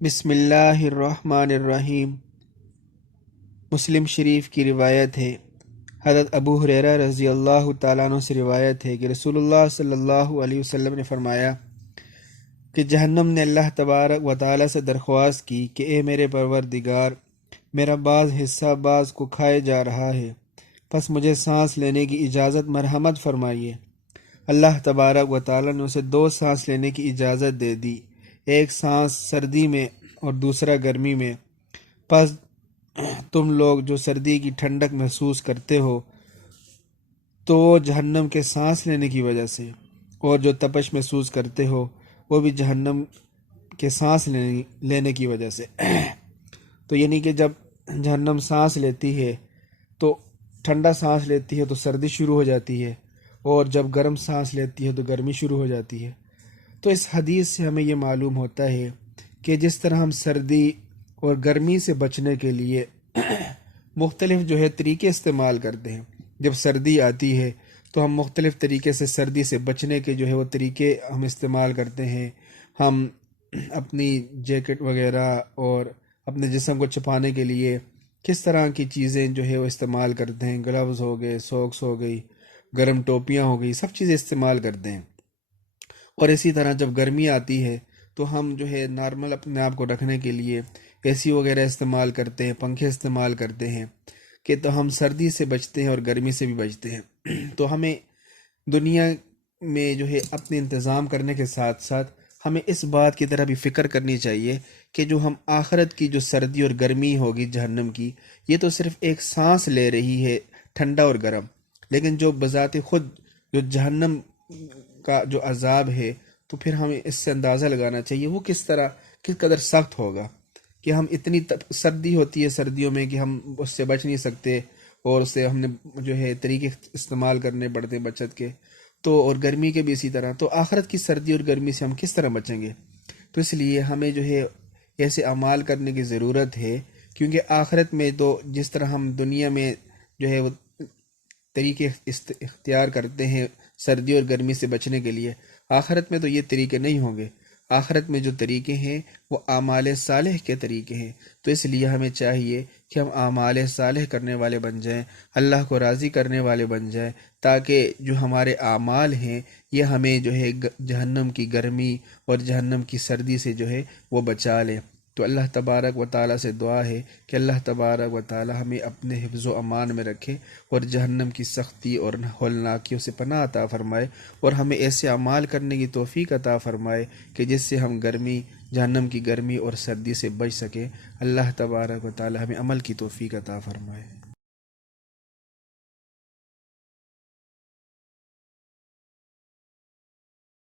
بسم اللہ الرحمن الرحیم۔ مسلم شریف کی روایت ہے، حضرت ابو ہریرہ رضی اللہ تعالیٰ عنہ سے روایت ہے کہ رسول اللہ صلی اللہ علیہ وسلم نے فرمایا کہ جہنم نے اللہ تبارک و تعالیٰ سے درخواست کی کہ اے میرے پروردگار، میرا بعض حصہ بعض کو کھائے جا رہا ہے، پس مجھے سانس لینے کی اجازت مرحمت فرمائیے۔ اللہ تبارک و تعالیٰ نے اسے دو سانس لینے کی اجازت دے دی، ایک سانس سردی میں اور دوسرا گرمی میں۔ پس تم لوگ جو سردی کی ٹھنڈک محسوس کرتے ہو تو وہ جہنم کے سانس لینے کی وجہ سے، اور جو تپش محسوس کرتے ہو وہ بھی جہنم کے سانس لینے کی وجہ سے۔ تو یعنی کہ جب جہنم سانس لیتی ہے تو ٹھنڈا سانس لیتی ہے تو سردی شروع ہو جاتی ہے، اور جب گرم سانس لیتی ہے تو گرمی شروع ہو جاتی ہے۔ تو اس حدیث سے ہمیں یہ معلوم ہوتا ہے کہ جس طرح ہم سردی اور گرمی سے بچنے کے لیے مختلف طریقے استعمال کرتے ہیں، جب سردی آتی ہے تو ہم مختلف طریقے سے سردی سے بچنے کے وہ طریقے ہم استعمال کرتے ہیں۔ ہم اپنی جیکٹ وغیرہ اور اپنے جسم کو چھپانے کے لیے کس طرح کی چیزیں وہ استعمال کرتے ہیں، گلوز ہو گئے، سوکس ہو گئی، گرم ٹوپیاں ہو گئی، سب چیزیں استعمال کرتے ہیں۔ اور اسی طرح جب گرمی آتی ہے تو ہم نارمل اپنے آپ کو رکھنے کے لیے اے سی وغیرہ استعمال کرتے ہیں، پنکھے استعمال کرتے ہیں، کہ تو ہم سردی سے بچتے ہیں اور گرمی سے بھی بچتے ہیں۔ تو ہمیں دنیا میں اپنے انتظام کرنے کے ساتھ ساتھ ہمیں اس بات کی طرح بھی فکر کرنی چاہیے کہ جو ہم آخرت کی جو سردی اور گرمی ہوگی جہنم کی، یہ تو صرف ایک سانس لے رہی ہے، ٹھنڈا اور گرم، لیکن جو بذات خود جو جہنم کا جو عذاب ہے، تو پھر ہمیں اس سے اندازہ لگانا چاہیے وہ کس قدر سخت ہوگا، کہ ہم اتنی سردی ہوتی ہے سردیوں میں کہ ہم اس سے بچ نہیں سکتے، اور اس سے ہم نے طریقے استعمال کرنے پڑتے ہیں بچت کے، تو اور گرمی کے بھی اسی طرح۔ تو آخرت کی سردی اور گرمی سے ہم کس طرح بچیں گے؟ تو اس لیے ہمیں ایسے اعمال کرنے کی ضرورت ہے، کیونکہ آخرت میں تو جس طرح ہم دنیا میں وہ طریقے اختیار کرتے ہیں سردی اور گرمی سے بچنے کے لیے، آخرت میں تو یہ طریقے نہیں ہوں گے۔ آخرت میں جو طریقے ہیں وہ اعمال صالح کے طریقے ہیں، تو اس لیے ہمیں چاہیے کہ ہم اعمال صالح کرنے والے بن جائیں، اللہ کو راضی کرنے والے بن جائیں، تاکہ جو ہمارے اعمال ہیں یہ ہمیں جہنم کی گرمی اور جہنم کی سردی سے وہ بچا لے۔ تو اللہ تبارک و تعالیٰ سے دعا ہے کہ اللہ تبارک و تعالیٰ ہمیں اپنے حفظ و امان میں رکھے، اور جہنم کی سختی اور ہولناکیوں سے پناہ عطا فرمائے، اور ہمیں ایسے اعمال کرنے کی توفیق عطا فرمائے کہ جس سے ہم جہنم کی گرمی اور سردی سے بچ سکیں۔ اللہ تبارک و تعالیٰ ہمیں عمل کی توفیق عطا فرمائے۔